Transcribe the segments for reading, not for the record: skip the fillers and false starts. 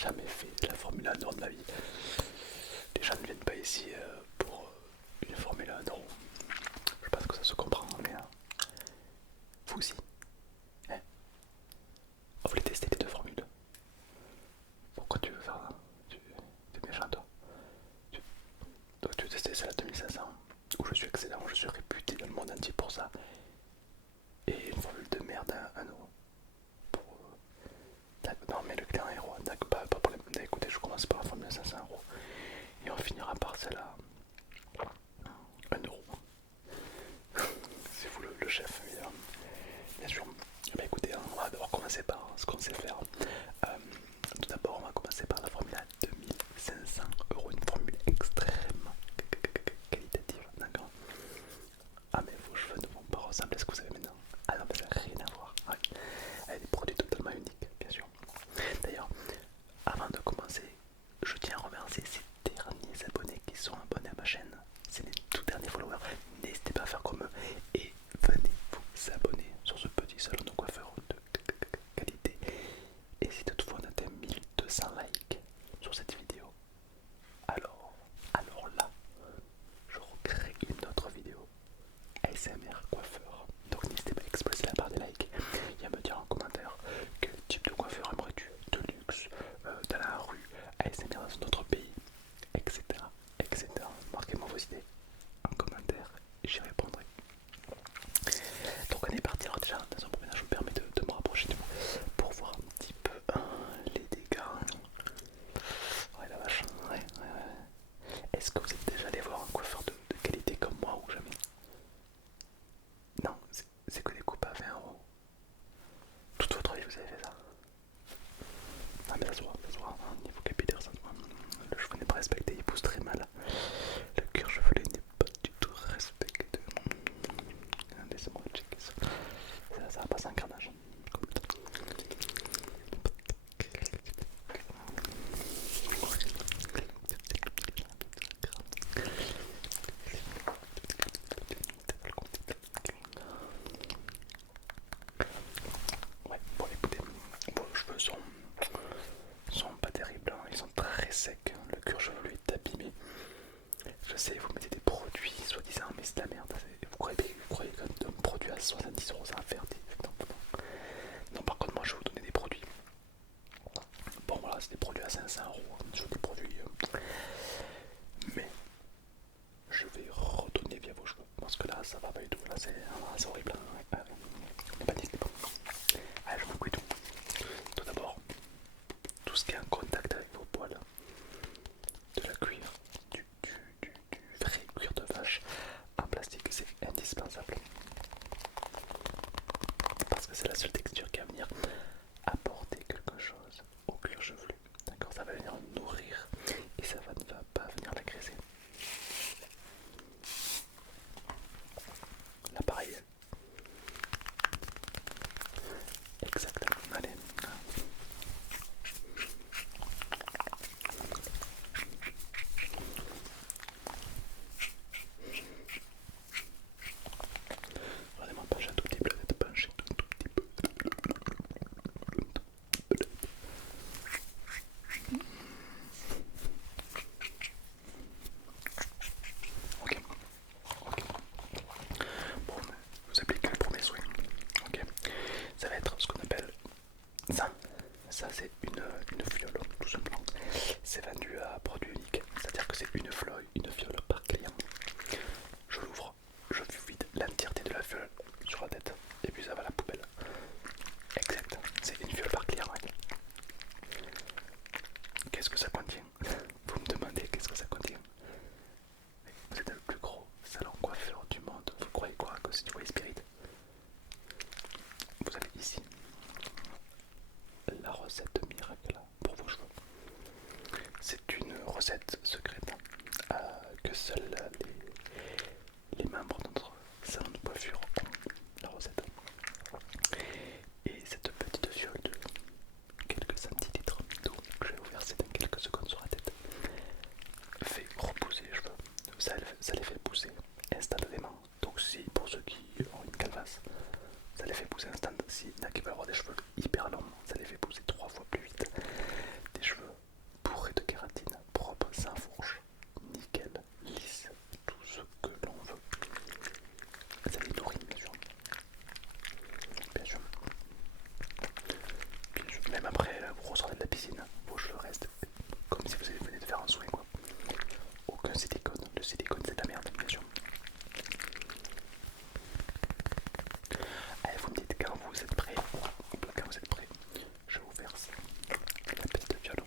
jamais fait la Formule 1 de ma vie. Les gens ne viennent pas ici pour une Formule 1 euro. Je pense que ça se comprend, mais vous aussi. Hein, vous voulez tester les deux formules? Pourquoi tu veux faire ça? T'es méchant toi. Tu, toi, tu veux tester celle à 2500 où je suis excellent, je suis réputé dans le monde entier pour ça. Et une formule de merde à 1 euro. Pour, non mais le client est roi, d'accord, pas de problème. Écoutez, je commence par la formule à 500 euros. Et on finira par celle à 1 euro. C'est vous le chef, évidemment. Bien sûr. Bah écoutez, on va d'abord commencer par ce qu'on sait faire. Tout d'abord, on va commencer par la formule à 2500 euros, une formule extrêmement qualitative, d'accord. Ah mais vos cheveux ne vont pas ressembler à ce que vous avez maintenant. Ah non mais ça n'a rien à voir. Ouais. Avec des produits totalement uniques, bien sûr. D'ailleurs, avant de commencer, je tiens à remercier ces derniers abonnés qui sont abonnés à ma chaîne. C'est les tout derniers followers. N'hésitez pas à faire comme eux et venez vous abonner sur ce petit salon de coiffeur de qualité. Et si toutefois on atteint 1200 likes sur cette vidéo, alors là, je recrée une autre vidéo ASMR coiffeur. Donc n'hésitez pas à exploser la barre des likes et à me dire en commentaire quel type de coiffeur aimerais-tu, de luxe, dans la rue, ASMR dans un autre pays, etc. etc. Marquez-moi vos idées en commentaire et j'y répondrai. Donc on est parti. Alors déjà dans un premier temps je me permets de me rapprocher de vous pour voir un petit peu les dégâts. Ouais la vache, ouais. Est-ce que vous êtes déjà allé voir un coiffeur de qualité comme moi ou jamais? Non, c'est que des coupes à 20 euros. Toute votre vie vous avez fait ça? Ah mais ça se voit, niveau capillaire ça se voit. Le cheveu n'est pas respecté, il pousse très mal. Le cuir chevelu n'est pas du tout respecté. Laissez-moi checker ça. Ça va passer un carnage. Ouais, bon écoutez, vos cheveux sont pas terribles, hein. Ils sont très secs, le cuir chevelu est abîmé. Je sais, vous mettez des produits soi-disant, mais c'est de la merde. Vous croyez qu'un produit à 70 euros ça va faire des... Non, non. Non, par contre, moi je vais vous donner des produits. Bon, voilà, c'est des produits à 500 euros. Je veux des produits. Mais je vais redonner via vos cheveux. Parce que là, ça va pas du tout. Là, c'est horrible. Ne paniquez pas. Allez, je vous coupe tout. Tout d'abord, tout ce qui est en contact avec vos poils, de la cuir, du vrai cuir de vache en plastique, c'est indispensable. Parce que c'est la seule texture qui va venir apporter quelque chose au cuir chevelu. D'accord, ça va venir nourrir et ça ne va pas venir l'agresser. L'appareil. Exactement. Allez. Regardez-moi pencher un tout petit peu, peut-être pencher un tout petit peu. Ok, ok. Bon, vous appliquez le premier soin. Ok. Ça va être ce qu'on appelle ça. Ça c'est une fiole, tout simplement. C'est vendu à produit unique. C'est-à-dire que c'est une fiole par client. Je l'ouvre, je vide l'entièreté de la fiole sur la tête. Et puis ça va à la poubelle. Exact. C'est une fiole par client. Ouais. Qu'est-ce que ça contient? Vous me demandez qu'est-ce que ça contient? Vous êtes le plus gros salon coiffeur du monde. Vous croyez quoi? Que c'est du Way Spirit? Vous avez ici la recette miracle pour vos cheveux. C'est une recette secrète que seuls les membres de notre salon de coiffure ont la recette. Et cette petite fiole de quelques centilitres d'eau que je vais vous verser dans quelques secondes sur la tête fait repousser les cheveux. Ça les fait pousser instantanément. Donc si pour ceux qui ont une calvasse, ça les fait pousser instantanément. S'il y en a qui veulent avoir des cheveux hyper longs, ça les fait pousser 3 fois plus vite. Des cheveux comme si vous venez de faire un soin quoi. Aucun silicone, le silicone c'est de la merde bien sûr. Allez, vous me dites quand vous êtes prêts, quand vous êtes prêts, je vous verse la pelle de violon.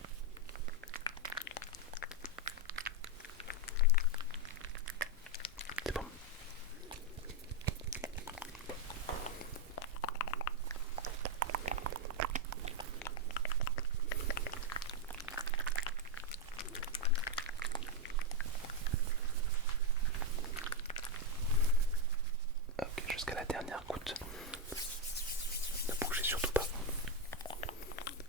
C'est bon. Ok, jusqu'à la dernière goutte. Ne bougez surtout pas.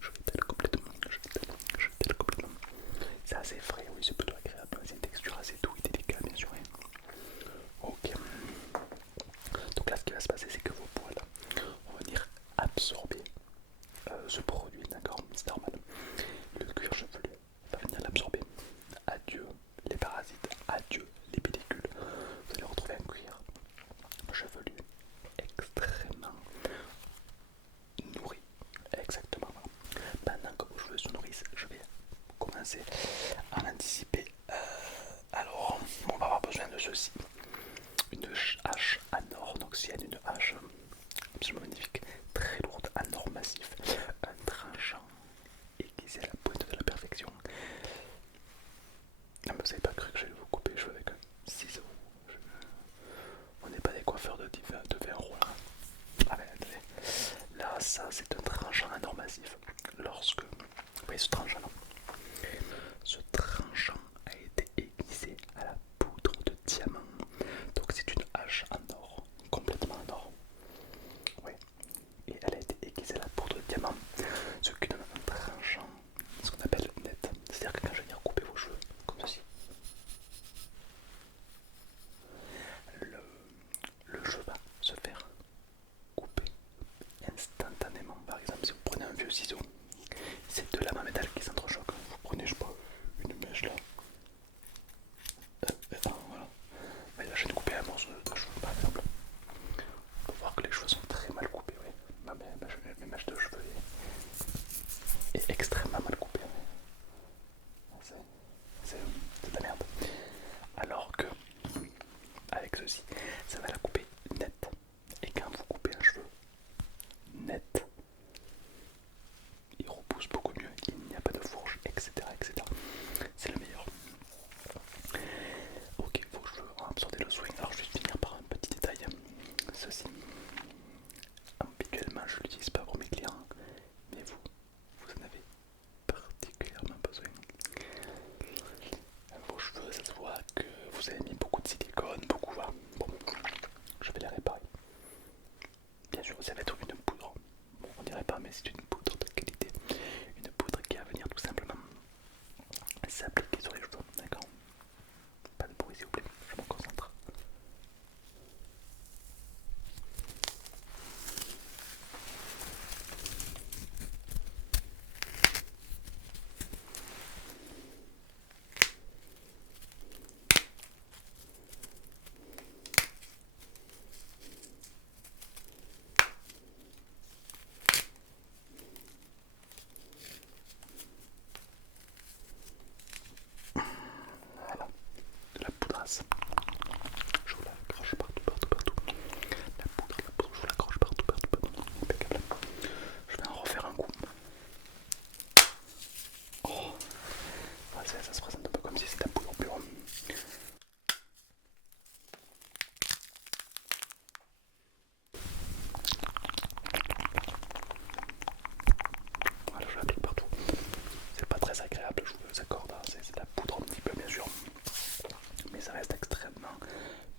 Je l'étale complètement. Je l'étale complètement. C'est assez frais, oui, c'est plutôt agréable. C'est une texture assez douce et délicate, bien sûr. Ok. Donc là, ce qui va se passer, c'est que vos poils vont venir absorber ce produit, d'accord? C'est normal. Le cuir chevelu va venir l'absorber. Adieu les parasites, adieu les pellicules. Vous allez retrouver un cuir chevelu extrêmement nourri. Exactement. Maintenant que vos cheveux se nourrissent, je vais commencer à l'anticiper. Alors, on va avoir besoin de ceci. Une hache en or, donc c'est une hache absolument magnifique, très lourde, en or massif, un tranchant aiguisé à la pointe de la perfection. Non mais vous n'avez pas cru que j'allais vous couper les cheveux avec un ciseau. On n'est pas des coiffeurs de 20 euros là. Ah ben attendez, là ça c'est un tranchant en or massif. Lorsque, vous voyez ce tranchant là, ce tranchant a été aiguisé à la poudre de diamant. Donc c'est une hache en or, complètement en or. Oui. Et elle a été aiguisée à la poudre de diamant, ce qui donne un tranchant, ce qu'on appelle net. C'est-à-dire que quand je vais venir couper vos cheveux, comme ceci, le cheveu va se faire couper instantanément. Par exemple, si vous prenez un vieux ciseau, c'est deux lames en métal qui s'entrechoquent. Vous prenez, je sais pas, une mèche là. Voilà. Mais là, je viens de couper un morceau de cheveux par exemple. On peut voir que les cheveux sont très mal coupés. Oui. Mes mèches de cheveux est extrêmement mal coupée. C'est de la merde. Alors que, avec ceci, ça va la couper net. Et quand vous coupez un cheveu net, il repousse beaucoup mieux, il n'y a pas de fourche, etc. etc. C'est le meilleur. Ok, vos cheveux ont absorbé le soin. Alors je vais finir par un petit détail. Ceci, habituellement je l'utilise pas pour mes clients, mais vous en avez particulièrement besoin. Vos cheveux, ça se voit que vous avez mis beaucoup de silicone, beaucoup. Bon, je vais les réparer. Bien sûr, ça va être une poudre. Bon, on dirait pas, mais c'est une poudre de qualité. Une poudre qui va venir tout simplement s'appliquer sur les cheveux, d'accord? Pas de bruit s'il vous plaît, je me concentre. Voilà, de la poudrasse. Je vous la accroche partout, partout, partout. La poudre, je vous l'accroche partout, partout, partout. Impeccable. Je vais en refaire un coup. Oh, ouais, ça se présente un peu comme si c'était la poudre pure. Voilà, je l'applique partout. C'est pas très agréable, je vous accorde. C'est de la poudre un petit peu, bien sûr. Mais ça reste extrêmement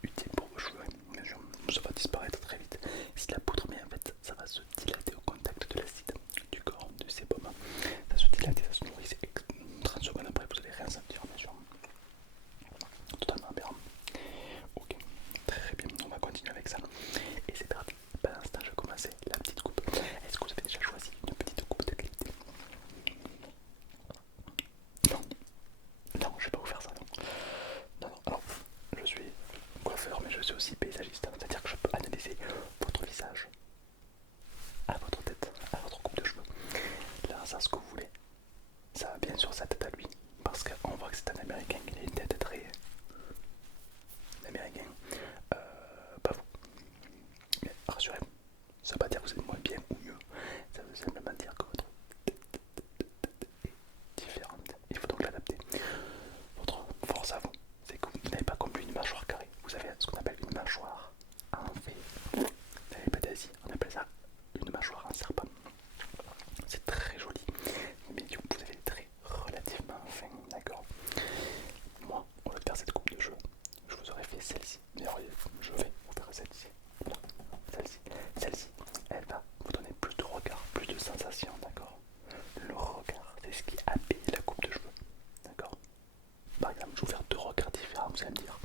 utile pour vos cheveux, bien sûr. Ça va disparaître très vite. C'est de la poudre, mais en fait, ça va se dilater au contact de l'acide du corps, du sébum. Ça se dilate et ça se nourrit. 30 secondes après, vous allez rien sentir, bien sûr. Totalement aberrant. Ok, très bien, on va continuer avec ça. Et c'est parti. Pour l'instant, je vais commencer la petite coupe. Est-ce que vous avez déjà choisi une petite coupe de qualité? Non, non, je vais pas vous faire ça. Non, non, alors, je suis coiffeur, mais je suis aussi paysagiste. C'est-à-dire que je peux analyser votre visage, à votre tête, à votre coupe de cheveux. Là, ça, ce que vous voulez, ça va bien sur sa tête à lui. vous allez me dire.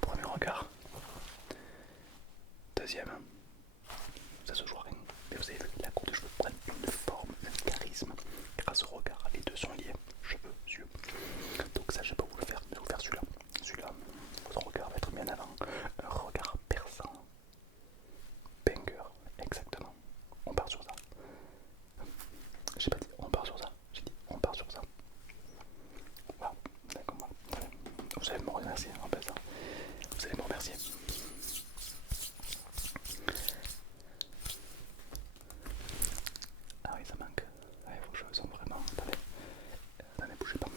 Premier regard. Deuxième. Ça se joue à rien. Mais vous avez vu, la coupe de cheveux prennent une forme, un charisme grâce au regard. Les deux sont liés, cheveux, yeux. Donc ça, je vais pas vous le faire, mais je vais vous faire celui-là. Celui-là, votre regard va être mis en avant. Un regard perçant. Banger, exactement. On part sur ça. J'ai pas dit on part sur ça, j'ai dit on part sur ça. Voilà, d'accord, voilà. Vous allez me remercier en fait ça. Vous allez me remercier. Ah oui, ça manque. Ouais, vos cheveux sont vraiment. Attendez, bougez pas.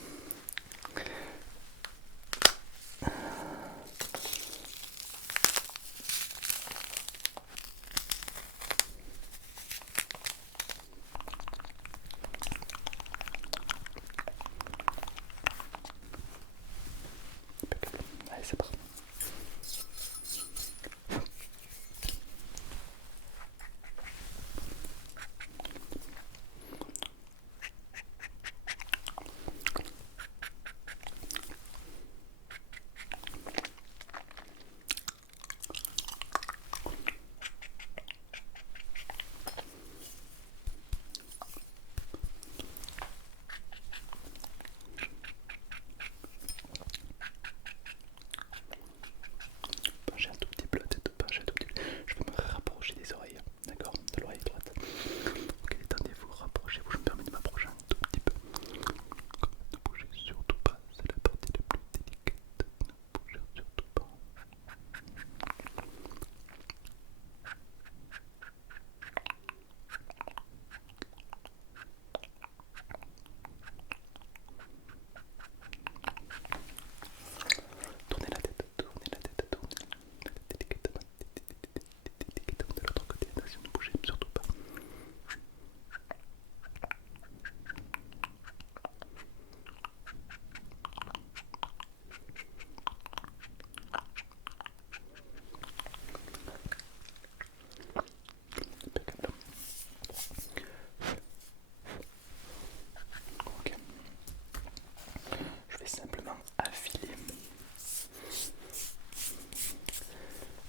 Impeccable. Allez, c'est parti. Penchez un tout petit peu la tête, penchez un tout petit peu. Je vais me rapprocher des oreilles, d'accord, de l'oreille droite. Ok, détendez-vous, rapprochez-vous, je me permets de m'approcher un tout petit peu. Ne bougez surtout pas, c'est la partie la plus délicate. Ne bougez surtout pas. Tournez la tête, tournez la tête, tournez la tête délicatement, délicatement de l'autre côté. Attention, ne bougez surtout pas. Impeccable. Ok. Je vais simplement affiler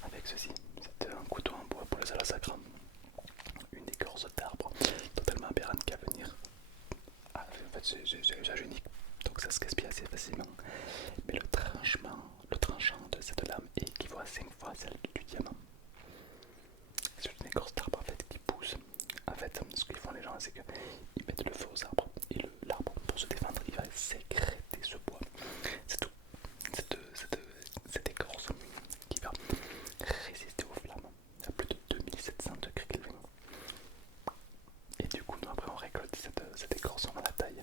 avec ceci. C'est un couteau en bois pour les alas sacrés. Une écorce d'arbre totalement aberrante qui va venir. Ah, en fait, c'est un usage unique, donc ça se gaspille assez facilement. Mais le tranchant de cette lame équivaut à 5 fois celle du diamant. C'est une écorce d'arbre en fait qui pousse. En fait, ce qu'ils font les gens, c'est qu'ils mettent le feu aux arbres et l'arbre, pour se défendre, il va sécréter ce bois. C'est tout. Cette écorce qui va résister aux flammes à plus de 2700 degrés Kelvin. Et du coup, nous après on récolte cette écorce, on la taille.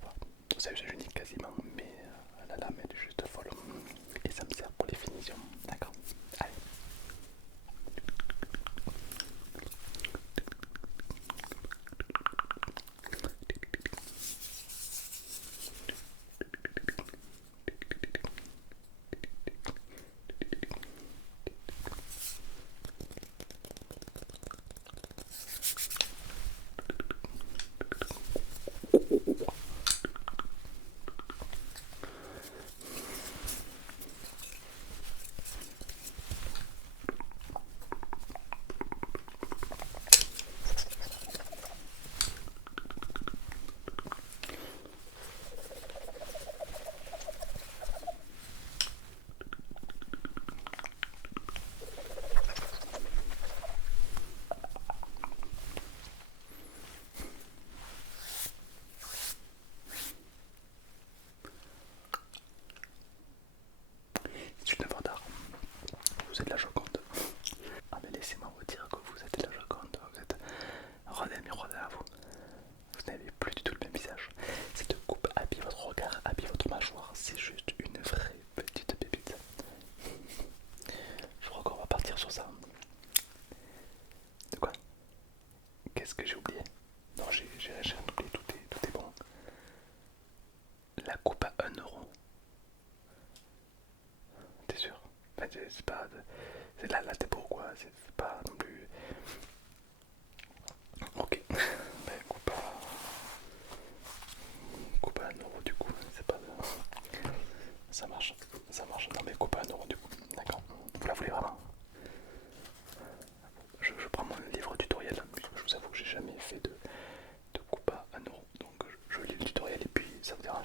Voilà. C'est un usage unique quasiment, mais la lame elle est juste folle. Et ça me sert pour les finitions. D'accord. Allez.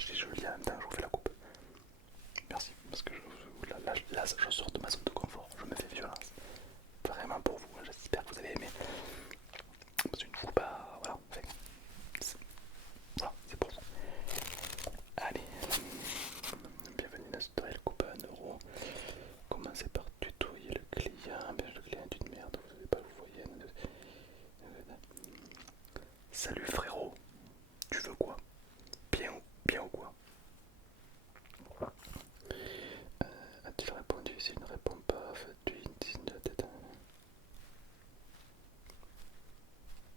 je lis en même temps, je vous fais la coupe. Merci, parce que là, je sors de ma zone de confort, je me fais violence. Vraiment pour vous, j'espère que vous avez aimé. C'est une coupe à... voilà, voilà, c'est pour vous. Allez, bienvenue dans cette nouvelle coupe à 1€. Commencez par tutoyer le client. Bien, le client est une merde, vous savez pas, vous voyez. Salut frérot, tu veux quoi? Bien ou quoi? A-t-il répondu? S'il ne répond pas, faites-lui une dizaine de tête.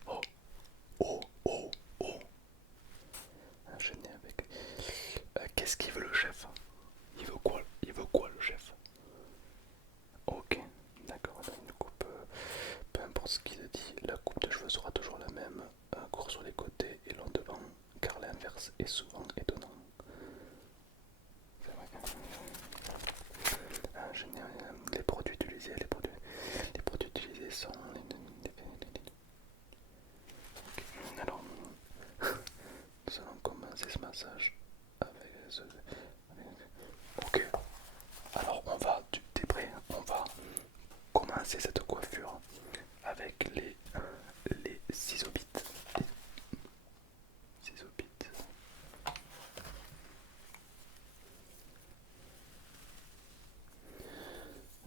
Oh, oh, oh, oh. Enchaîné avec. Qu'est-ce qu'il veut le chef? Il veut quoi? Il veut quoi le chef? Ok, d'accord, une coupe, peu importe ce qu'il a dit, la coupe de cheveux sera toujours la même, court sur les côtés et long devant, car l'inverse est souvent étonnant. C'est vrai. Les produits utilisés, les produits utilisés sont... Okay. Alors, nous allons commencer ce massage avec ce... Ok, alors t'es prêt? On va commencer cette coiffure avec les ciseaux bites. Ciseaux bites.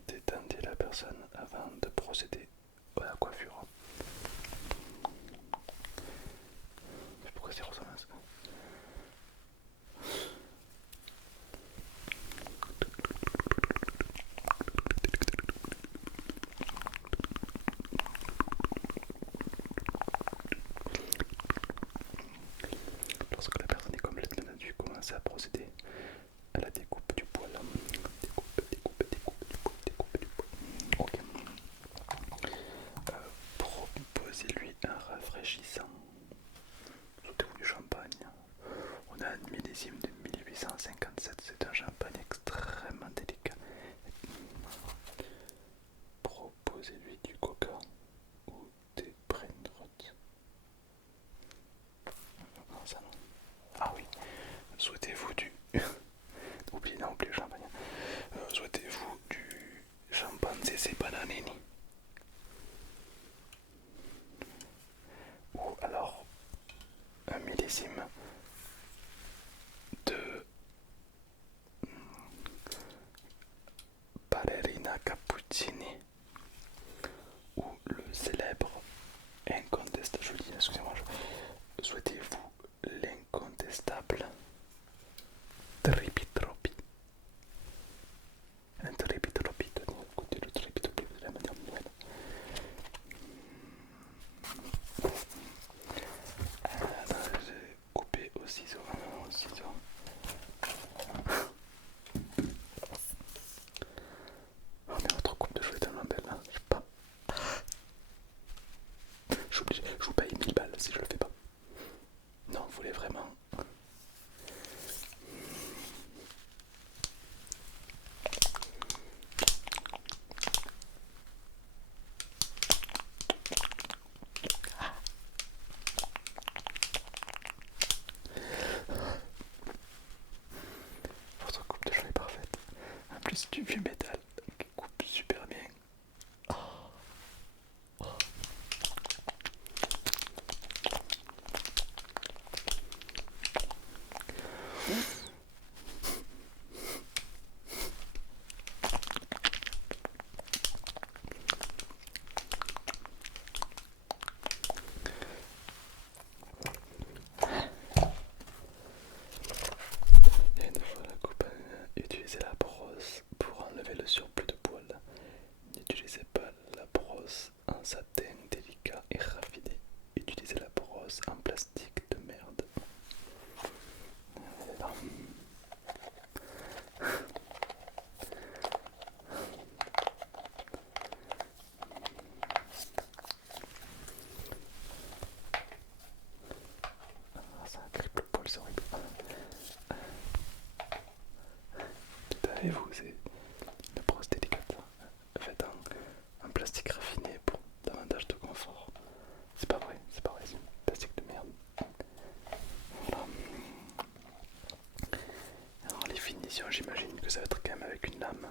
Détendez la personne avant de procéder à la coiffure. Pourquoi c'est rose masque? Lorsque la personne est complètement tendue, commencez à procéder à la découpe du poil. Découpe du poil. Ok. Proposez-lui un rafraîchissant. Souhaitez-vous du champagne? On a un millésime de 1857. C'est un champagne extrêmement délicat. Proposez-lui du coca ou des brainrots. Non, ça non. Ah oui. Souhaitez-vous du... Oubliez le champagne. Souhaitez-vous du chimpanzé bananini? Ou alors un millésime de ballerina cappuccini ou le célèbre incontestable, je dis, excusez-moi, souhaitez-vous l'incontestable Tripitropi? Un Tripitropi, écoutez le Tripitropi de la manière nouvelle. J'ai coupé au ciseau, Oh mais votre coupe de cheveux est tellement belle là, je sais pas. Je suis obligé, je vous paye 1000 balles si je le fais pas. Non, vous voulez vraiment? Votre coupe de cheveux est parfaite. En plus du vieux métal qui coupe super bien. Et une fois la coupe, utilisez la brosse pour enlever le surplus de poils. N'utilisez pas la brosse en satin délicat et raffiné. Utilisez la brosse en plastique de merde. Là. Ah, ça grippe le poil, c'est horrible. Savez-vous, c'est la brosse délicate faite en plastique raffiné pour davantage de confort. C'est pas vrai, c'est un plastique de merde. Voilà. finition, j'imagine que ça va être quand même avec une lame.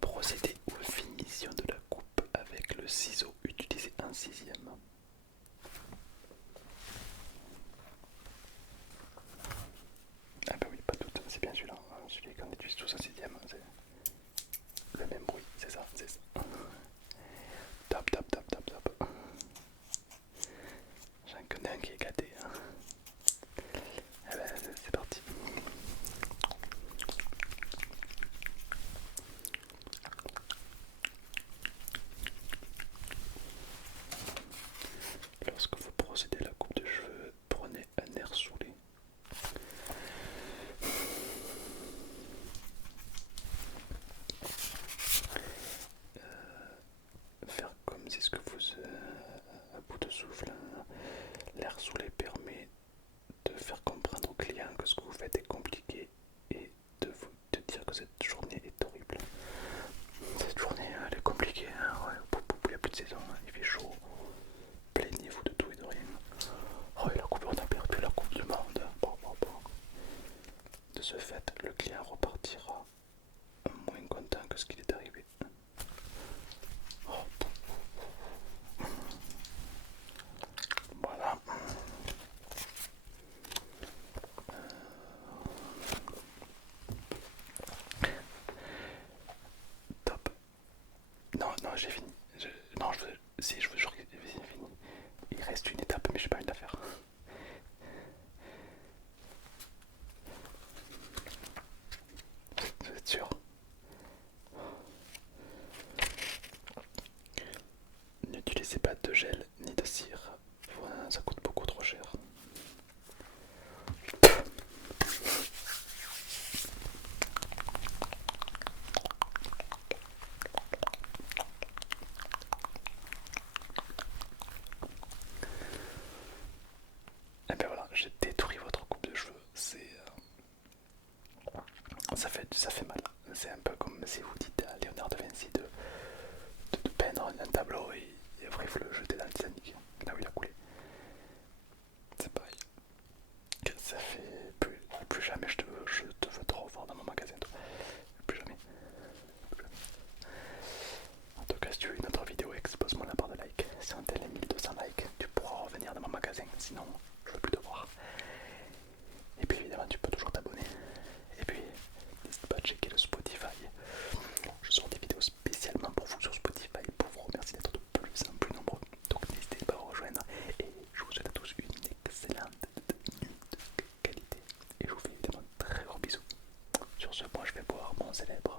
Procédé ou finition de la coupe avec le ciseau utilisé un sixième. Ah bah oui, pas tout, c'est bien celui-là. Celui qu'on utilise tous un sixième, c'est le même bruit, c'est ça, c'est ça. Top, top, top, top, top. J'en connais un qui est gâté. Hein. Eh ben, c'est parti. Lorsque vous procédez à la coupe de cheveux, prenez un air saoulé. Faire comme si ce que vous à bout de souffle. L'air saoulé permet de faire comprendre au client que ce que vous faites est compliqué et de dire que cette journée est horrible. Cette journée elle est compliquée, hein, ouais. Il n'y a plus de saison, hein. Il fait chaud. Plaignez-vous de tout et de rien. Oh, et la coupe, on a perdu la coupe du monde. Bon, bon, bon. De ce fait, le client repartira moins content que ce qu'il est arrivé. Oh. Voilà. Top. Non, non, j'ai fini. Non, si je veux, j'ai fini. Il reste une étape, mais j'ai pas envie de la faire. Vous êtes sûr? N'utilisez pas de gel ni de cire. Voilà, ça coûte beaucoup trop cher. Et ben voilà, j'ai détruit votre coupe de cheveux. Ça fait mal. C'est un peu comme si vous dites à Léonard de Vinci de peindre un tableau et après vous le jetez dans le Titanic, là où il a coulé. C'est pareil. Ça fait plus jamais je te veux te revoir dans mon magasin. Toi. Plus jamais. En tout cas, si tu veux une autre vidéo, expose-moi la barre de like. Si on atteint les 1200 likes, tu pourras revenir dans mon magasin. Sinon, je veux plus te voir. Et puis évidemment, tu peux toujours t'abonner. Et puis, n'hésite pas à checker le Spotify. Je sors des vidéos spécialement pour vous sur Spotify pour vous remercier d'être de plus en plus nombreux. Donc n'hésitez pas à rejoindre. Et je vous souhaite à tous une excellente nuit de qualité. Et je vous fais évidemment de très gros bisous. Sur ce, moi je vais boire mon célèbre